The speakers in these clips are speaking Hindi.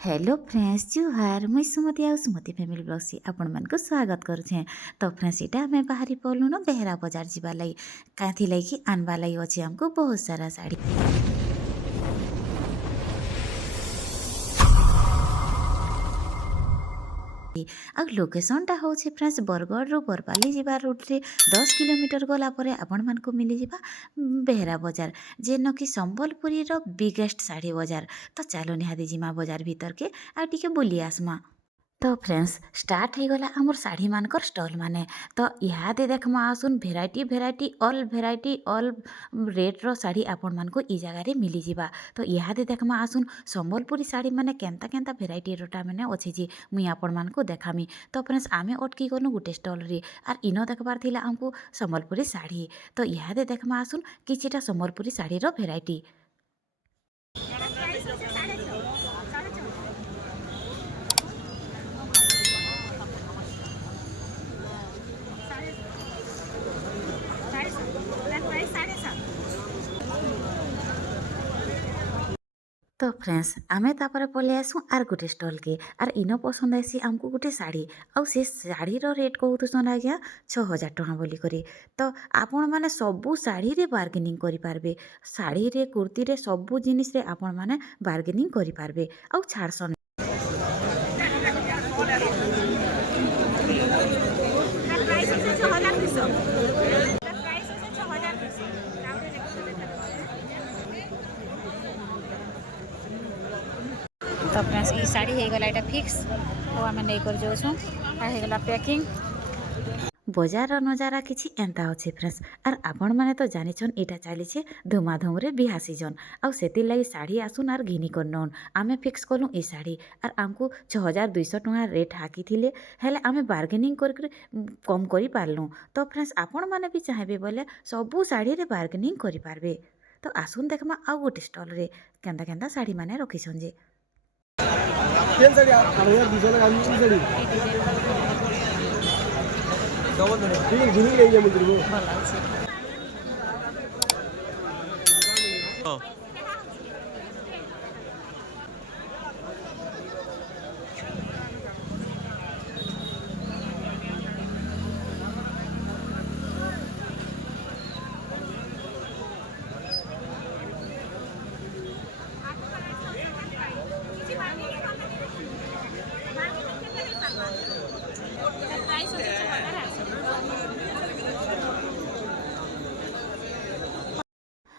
हेलो फ्रेंड्स जुहार मुई सुमति आ सुमति फैमिली ब्लॉग्स आपण मन को स्वागत करुछे। तो फ्रेंड्स इटा हमें बाहरी पड़लु न बेहरा बाजार जीवा लाई काथी लाई आनवा लाई अच्छे हमको बहुत सारा साड़ी। आ लोकेशनटा हूँ फ्रेंड्स बरगढ़ रू बरपाली जीवा रूट्रे 10 किलोमीटर गला परे आपण मान को मिली जीवा बेहरा बाजार जेन कि संबलपुरी रो बिगेस्ट साड़ी बाजार। तो चलो निहादी जिमा बाजार भीतर के आ टिके बुली आसमा। तो फ्रेंड्स स्टार्ट हो गला आमर साड़ी मानकर स्टॉल माने। तो इहादे देखमा आसुन भेराइटी भेराइटी ऑल रेट रो साड़ी आपण मान को ई जगह रे मिली जिबा। तो इहादे देखमा आसुन संबलपुरी साड़ी माने केनता केनता भेराइटी रोटा माने अछि जी मुई आपण मान को देखामी। तो फ्रेंड्स आमे अटकी गनु गुटे स्टॉल रे आर इनो देखबार थिला हमको संबलपुरी साड़ी। तो इहादे देखमा आसुन किछिटा संबलपुरी साड़ी रो भेराइटी। तो फ्रेंड्स आमे तापर पले आसू आर गोटे स्टॉल के आर इनो पसंद आसी आमको गोटे साड़ी आउ से साड़ी रो रेट कहूथुसन आज्ञा 6000 टका बोली करी। तो आपण माने सबू साड़ी रे बार्गेनिंग करि पारबे, साड़ी रे कुर्ती रे सबू जिनिस रे आपण माने बार्गेनिंग करि पारबे आउ छाड़सन। तो फ्रेंड्स ई साड़ी हो गला एटा फिक्स तो आम नहीं कर जाऊँ हो गला पैकिंग। बजार नजारा किछि एंता अच्छे फ्रेंड्स आर आपण माने तो जानिछन एटा चलीछे धूमाधूम रे बिहा सीजन आउ सेति लाई साड़ी आसुन आर घिनी कर नौन। आमे फिक्स कलु ए साड़ी आर आमको 6200 टका रेट हाकी थिले हेले आमे बार्गेनिंग कर कम करि पारलु। तो फ्रेंड्स आपण माने भी चाहेबे बोले सबू साड़ी रे बार्गेनिंग करि पारबे। तो आसुन देखमा आउ गोटे स्टॉल रे केंदा केंदा साड़ी माने रखिछन जे केन साडी आरो दिसले गामी साडी डबल धरे ठीक घिनी ले जे मंदिर को भल लागे।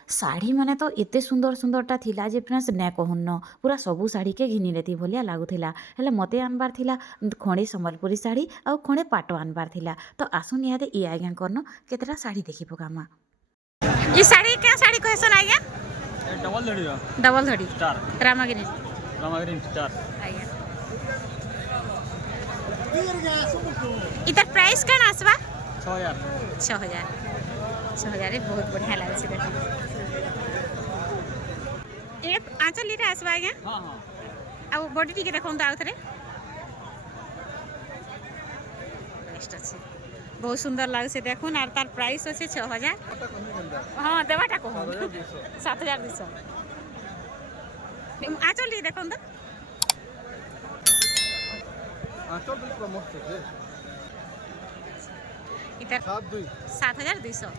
साड़ी माने तो एते सुंदर सुंदरटा थिला जे फ्रेंड्स ने कहन पूरा सबू साड़ी के घिनी लेती भलिया लागुथिला हेले मते आनबार थिला खणे संबलपुरी साड़ी आ खणे पाटो आनबार थिला। तो आसुन यादे ई आज्ञा करनो केतरा साड़ी देखि पकामा। ई साड़ी क्या साड़ी कहसन आज्ञा डबल धड़ी स्टार रामागिरी स्टार आज्ञा इतर प्राइस कन आसबा 6000 बहुत बढ़िया लागे छै देखो। ए आंचल लीटर आसबा आज्ञा हां हां आ बॉडी टिके देखौं त आउथरे बेस्ट अछि बहुत सुंदर लागे छै देखुन आर तार प्राइस अछि 6000। हां देवाटा कहू 7200 आंचल ली देखौं त आंचल बिल्कुल मस्त है इतर 7200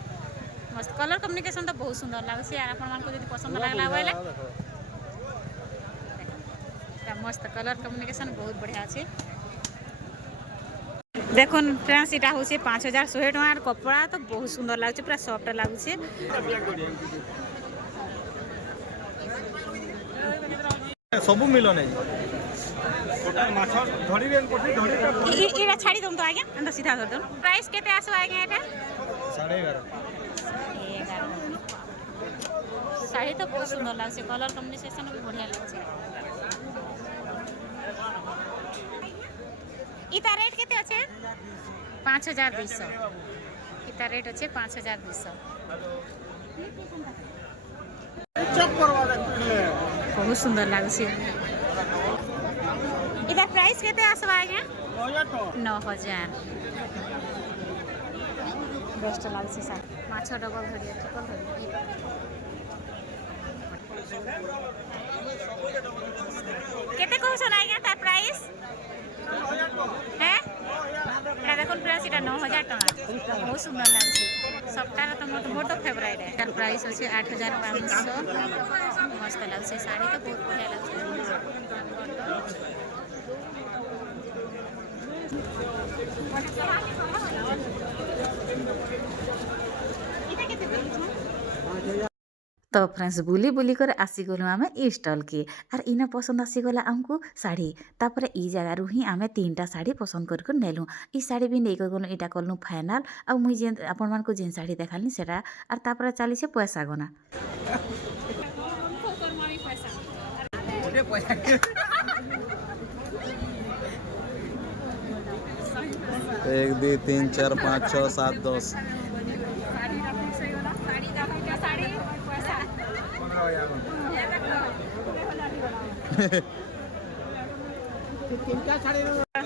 मस्त कलर कम्युनिकेशन तो बहुत सुंदर लागे यार अपन मान को यदि पसंद लागला बोले मस्त कलर कम्युनिकेशन बहुत बढ़िया अच्छे। देखुन फ्रेंड्स इटा हूँ 5100 टकार कपड़ा तो बहुत सुंदर लगे पूरा सॉफ्ट लगे सब मिलो नहीं माछा धड़ी रेन पठी धड़ी इरा छाड़ी दम तो आज्ञा अंदर सीधा कर दम। प्राइस केते आसो आज्ञा एटा 11.5 साड़ी तो बहुत सुंदर लगे कलर कम्युनिकेशन भी बढ़िया लगे। इता रेट केते আছে 5200 इता रेट আছে 5200 चेक करवा दे बहुत सुंदर लागे। इधर प्राइस केते आसबा आज्ञा 9000 बेस्ट लागे साड़ी माछ डबल धड़ी ट्रिपल धड़ी केते कहछन आज्ञा तार प्राइस हैं এটা দেখুন প্রাইস এটা 9000 টাকা বহুত সুন্দর লাগছে সবটার তো মোর তো ফেভারিট है তার প্রাইস আছে 8500 मस्त লাগছে শাড়ি তো বহুত বঢ়িয়া লাগছে तो फ्रेंड्स बुली बुली कर आसीगलु आमे ई स्टॉल के आर इना पसंद आसीगला आमको साड़ी तापर ई जगह रु ही आमे तीनटा साड़ी पसंद कर नेलु ई साड़ी भी नहीं गलु इटा कलनु फाइनल आ मुई जे आपन मान को जेन साड़ी देखालनी सेटा आर तापर चली से पैसा गना एक दो तीन चार पाँच छः सात 10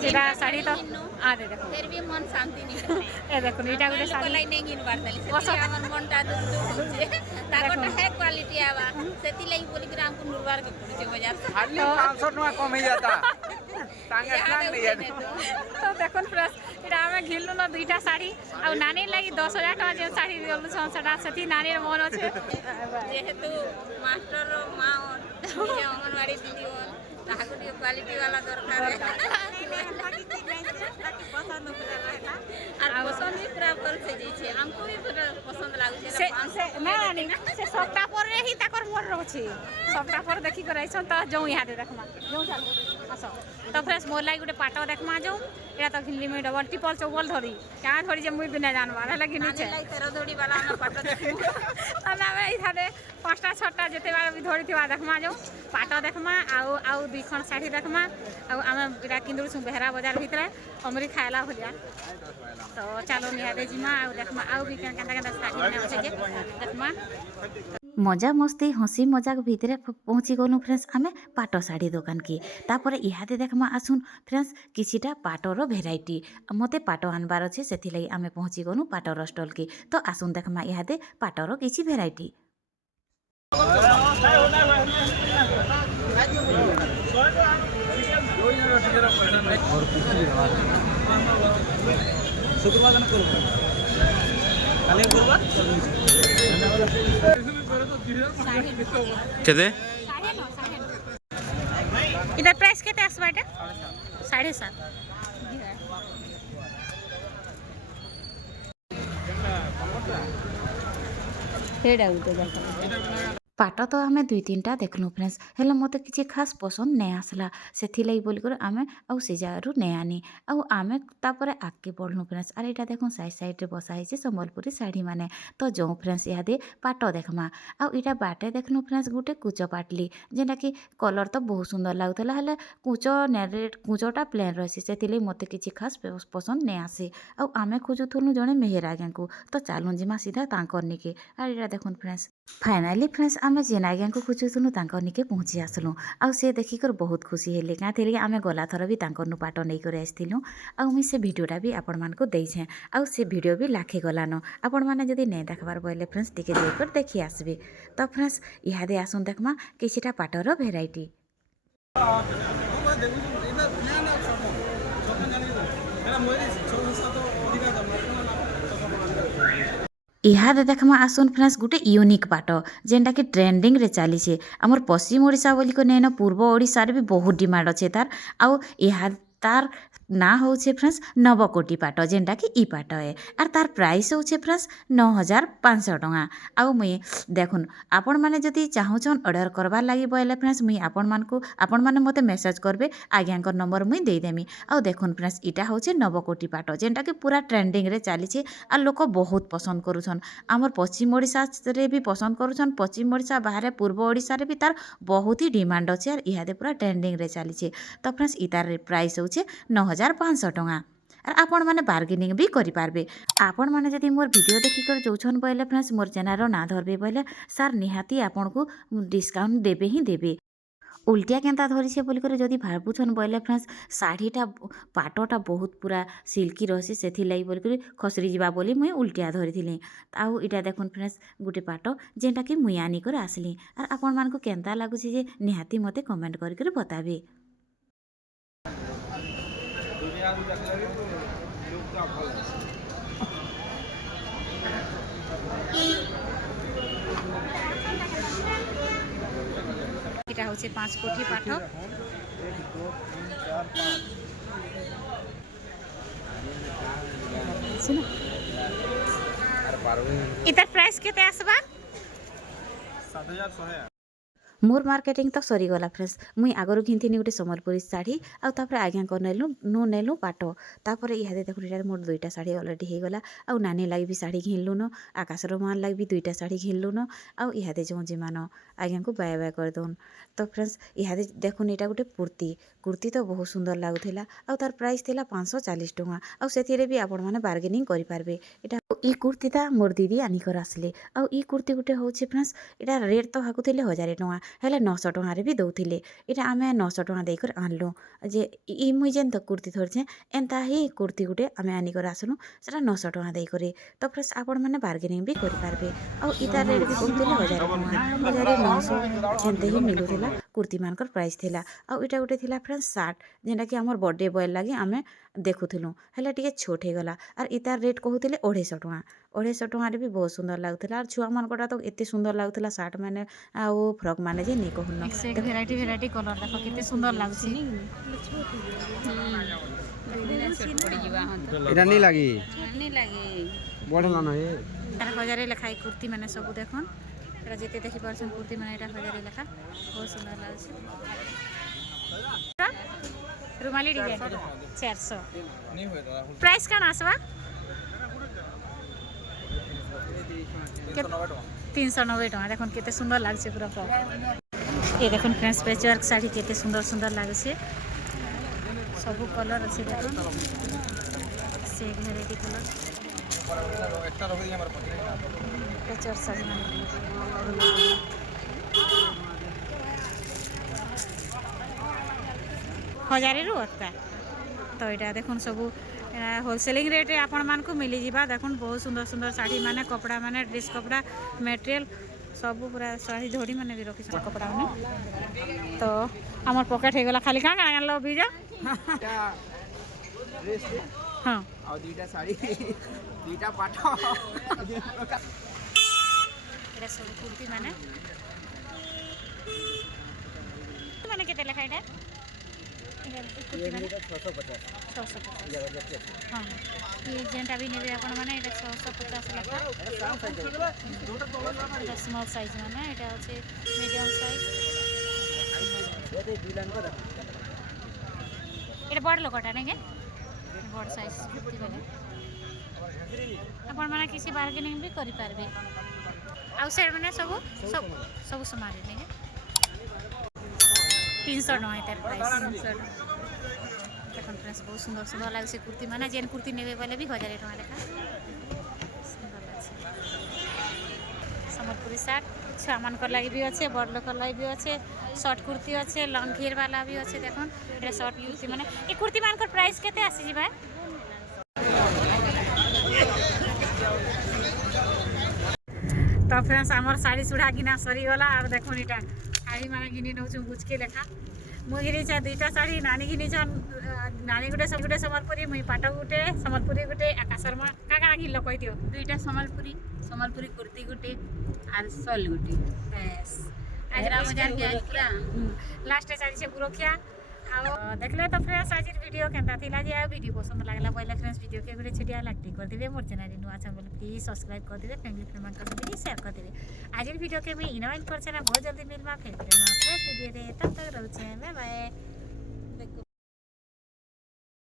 সেটা শাড়ি তো আরে দেখো फिर भी मन शांति नहीं এ দেখুন এটা গুলো শাড়ি कलाई नहीं गिन बारतली से हमर मनटा दुख होचे ताकटा है क्वालिटी आवा सेति लई बोली कि हमको नुरवार के पड़े बाजार से खाली 500 टका कम हो जाता टांगा टांग नहीं है তো দেখুন প্লাস এটা আমি ঘিললু না দুইটা শাড়ি আর নানির লাগি 10000 টাকা যে শাড়ি দিলু সেটা সেটি নানির মন আছে যেহেতু মাস্টার মা নিজে অঙ্গনবাড়ি দিদি হন তাহাকে টিকে क्वालिटी वाला दरकार है আর পছন্দ भी पूरा फल से जे हमको भी पूरा पसंद लागु সে छे সে না নানি সে সবটা পরে হি তাকর মন রହୁଛି সবটা পরে দেখি कराइछन त जौ यहाँ दे देखमा जौ चाल आसो तो फ्रेंड्स मोर लागि गुटे पाटो देखमा जौ एटा तो घिनली में डबल ट्रिपल चौबल धरी क्या धरी जे मुई बिना जानवा है कि नीचे लाई तेरो धोड़ी वाला हम पाटो देखू আমরা ইহাদে পাঁচটা ছটা যেতে বার भी धरी थिवा देखमा जौ पाटो देखमा आउ दुई खण साड़ी देखमा आमे एटा किंदुरु बेहरा बाजार भितरे हमरी खायला भलिया तो चलो निहादे जिमा देखमा भी केन केन साड़ी में अच्छे के देखमा मजा मस्ती हसी मजाक भितर पहुँची गलु फ्रेंड्स आमे पाटो साड़ी दुकान की तापर इहादे देखमा आसुन फ्रेंड्स किछिटा पाटोर भेराइटी मते पाटो आनबार अच्छे से आमे पहुँची गलु पाटोर स्टॉल की तो आसुन देखमा इहादे पाटोर किछि भेराइटी केते इधर प्राइस केते आसबा एटा 7.5 हेडा उते देखा पाट तो आमे दुई तीनटा देखलु फ्रेंड्स हेले मते किछि खास पसंद नहीं आसला सेथिलाई बोल कर आमे आउ से जारु नहीं आनी आउ आमे तापरे आके पड़लु फ्रेंड्स अरे एटा देखो साइड साइड रे बसा हिचे संबलपुरी साड़ी माने तो जो फ्रेंड्स इहादे पाट देखमा आउ इटा बाटे देखलु फ्रेंड्स गुटे कुच पाटली जेना कि कलर तो बहुत सुंदर लागतला हेले कुच नेरेट कुचटा प्लेन रहसी सेथिलाई मते किछि खास पसंद नहीं आसे आउ आमे खोजुथुनु जने मेहर आज्ञा को तो चालू जिमा सीधा तांकर निके अरे एटा देखुन फ्रेंड्स फाइनाली फ्रेंड्स आमे जेन आज्ञा को खोजुथुनु तांकर निके पहुँची आसलु आउ से देखिकर बहुत खुशी हेले क्या थे आमे गला थर भी तांकर नु पाट नहीं कर आसथिलु आउ मुई से वीडियोटा भी आपण मान को देइछे आउ से वीडियो भी लाखे गलान आपण माने जदी नहीं देखबार बोले फ्रेंड्स टिके देखकर देखि आसबे तो फ्रेंड्स इहादे आसुन देखमा किछिटा पाटर भेराइटी इहादे देखमा आसुन फ्रेंड्स गुटे यूनिक पाट जेनटा कि ट्रेंडिंग रे चली छे हमर पश्चिम ओडिशा बोली को नैन पूर्व ओडिशा रे भी बहुत डिमांड अच्छे तार आउ इहा तार ना होचे फ्रेंड्स नवकोटी पाट जेनटा कि ई पाट है आर तार प्राइस होचे फ्रेंड्स 9500 टका आउ मुई देखुन आपण माने जदी चाहुचन ऑर्डर करबार लागि बोले फ्रेंड्स मुई आपण माने मते मेसेज करबे आज्ञाकर नंबर मुई दे देमी आउ देखुन फ्रेंड्स इटा होचे नवकोटी पाट जेनटा कि पूरा ट्रेंडिंग रे चली छे आ लोक बहुत पसंद करूछन हमर पश्चिम ओडिशा रे भी पसंद करूछन पश्चिम ओडिशा बाहर पूर्व ओडिशा रे भी तार बहुत ही डिमांड अच्छे आर इहादे पूरा ट्रेंडिंग रे चली छे तो फ्रेंड्स इतार प्राइस होचे 9500 टका और आपण माने बार्गेनिंग भी करि पारबे आपण माने जदि मोर वीडियो देखि कर जोछन बोले फ्रेंड्स मोर चैनल रो ना धरबे बोले सर निहाती आपण को डिस्काउंट देबे ही देबे उल्टिया केन्ता धरिछे बोलिकर जदि भाବୁछन बोइले फ्रेंड्स शाढ़ीटा पाटटा बहुत पूरा सिल्की रहसी सेथिरलागि बोलिकर खसरी ଯିବା ବୋଲି ମୁଇଁ उल्टिया धरिथिली। आउ इटा देखुन फ्रेंड्स गुटे पाट जेनटा कि मुଇଁ आनिकर आसली आर आपण मानकु केन्ता लागुछि जे निहाती मते कमेंट करिकर बताबे। এটা হচ্ছে 5 কোটি পাঠ। इतार प्राइस केते आसबा? 7100 मोर मार्केटिंग तो सरीगला फ्रेंड्स मुई आगरू घिंथिनी गोटे सम्बलपुरी शाढ़ी आउ तापर आज्ञा नेलु पाट तापर इहादे देखुन इटा मोर दुईटा शाढ़ी अलरेडी हो गला आउ नानी लगी भी शाढ़ी घिनलु न आकाशर मान लगी भी दुईटा शाढ़ी घिनलु न आउ इहादे जो जिमान आज्ञा को बाय बाय कर दउन। तो फ्रेंड्स इहादे देखुन इटा गोटे कुर्ती तो बहुत सुंदर लागुथिला आउ तार प्राइस थिला 540 टଙ୍କା आउ सेथिरे भी आपण माने बार्गेनिंग करि पारबे। इटा ई कुर्तीटा मोर दीदी आनिकर आसले आउ ई कुर्ती गोटे होछि फ्रेंड्स इटा रेट तो हाकुथिले 1000 टଙ୍କା हेले 900 टଙ୍କାରେ भी दौथिले। इटा आमे 900 टଙ୍କା देकर आनलु जे ई मुई जेन तो कुर्ती धरछे एंता ही कुर्ती गुटे आमे आनिकर आसलु सेटा 900 टଙ୍କା देई करे। तो फ्रेंड्स आपण माने बार्गेनिंग भी करि पारबे आउ इटा रेट भी कहथिले 1000 टଙ୍କା 1900 एंते ही मिलुथिला कुर्ती मानकर प्राइस थिला। आउ इटा गुटे थिला फ्रेंड्स शार्ट जेनटा कि हमर बर्थडे बॉय लागि आमे देखुथिलु हेले टिके छोट हे गला आर इतार रेट कहथिले 250 टଙ୍କା 250 टଙ୍କାରେ भी बहुत सुंदर लागुथिला आर छुआ मानकटा तो एते सुंदर लागुथिला शार्ट माने आउ फ्रॉक माने जे नै कहन एक भेराइटी कलर देखो केते सुंदर लागछि। এটা नहीं लगी नहीं लागे बढ़ला ना ये 1000 लेखा ई कुर्ती माने सब देखन एटा जेते देखि परछन कुर्ती माने एटा 1000 लेखा बहुत सुंदर लागछि। रुमाली डिजाइन 400 प्राइस का आसबा 390 टଙ୍କା देखुन केते सुंदर लागছে पूरा फ्रॉक। ये देखुन फ्रेंड्स पैचवर्क साड़ी केते सुंदर सुंदर लागছে सब कलर अच्छे देखुन से variety colour patchwork sari Hazare रु अटका। तो यहाँ देखुन सब होलसेलिंग रेट आपण मानकु मिली जिबा देखुन बहुत सुंदर सुंदर साड़ी माने कपड़ा माने ड्रेस कपड़ा मटेरियल सब पूरा साड़ी धड़ी माने भी रखी कपड़ा माने। तो हमर पॉकेट हे गला खाली का आनलो बीजा हां और दुईटा साड़ी दुईटा पाट एटा सब कुर्ती माने माने केते लेखा एटा ये मेरे का 650 हाँ ये जेनटा भी नेबे आपण माने एटा 650 लेखा एटा स्मॉल साइज माने एटा होचे मीडियम साइज ये दुई लाइन कर एटा बड़ लोकटा ने के बड़ साइज कुर्ती वाले आपण माने किसी बार्गेनिंग भी करि पारबे। आउ साइड माने सब समारे ने 300 टଙ୍କା एटार प्राइस 300 देखन फ्रेंड्स बहुत सुंदर सुंदर लागছে कुर्ती माने जेन कुर्ती नेबे बोले भी 1000 टଙ୍କା लेखा सुंदर लागছে। सम्बलपुरी शार्ट छुआ मानकर लागि भी अच्छे बड़ लोकर लागि भी अच्छे शॉर्ट कुर्ती अच्छे लॉन्ग घेर वाला भी अच्छे देखन एटा शॉर्ट कुर्ती माने ए कुर्ती मानकर प्राइस केते आसी जिबा। तो फ्रेंड्स आमर साड़ी सुढ़ा गिना सरी गला और देखो इटा साड़ी माने गिनी नौछु बुझके लेखा मु गिनी चा दुईटा साड़ी नानी गिनी छन नानी गुटे सब गुटे सम्बलपुरी मुई पाट गुटे सम्बलपुरी गुटे आकाशर मा का गिनलो कहि दियो दुईटा सम्बलपुरी कुर्ती गुटे आर सल गुटे यस आज बाजार के आज पूरा लास्ट साड़ी से बुरोखिया आ देखले तो फ्रेंड्स आज वीडियो केनता थिला जे आ वीडियो पसंद लागला पहले फ्रेंड्स वीडियो के गुटे छिटिया लाइक कर देबे मोर चैनल नुआ चैनल प्लीज सब्सक्राइब कर देबे फैमिली फ्रेंड मान के शेयर कर देबे। आज वीडियो के मैं इनवाइट कर छना बहुत जल्दी मिलबा फिर ना फ्रेंड्स वीडियो रे तब तक रहू छे बाय बाय।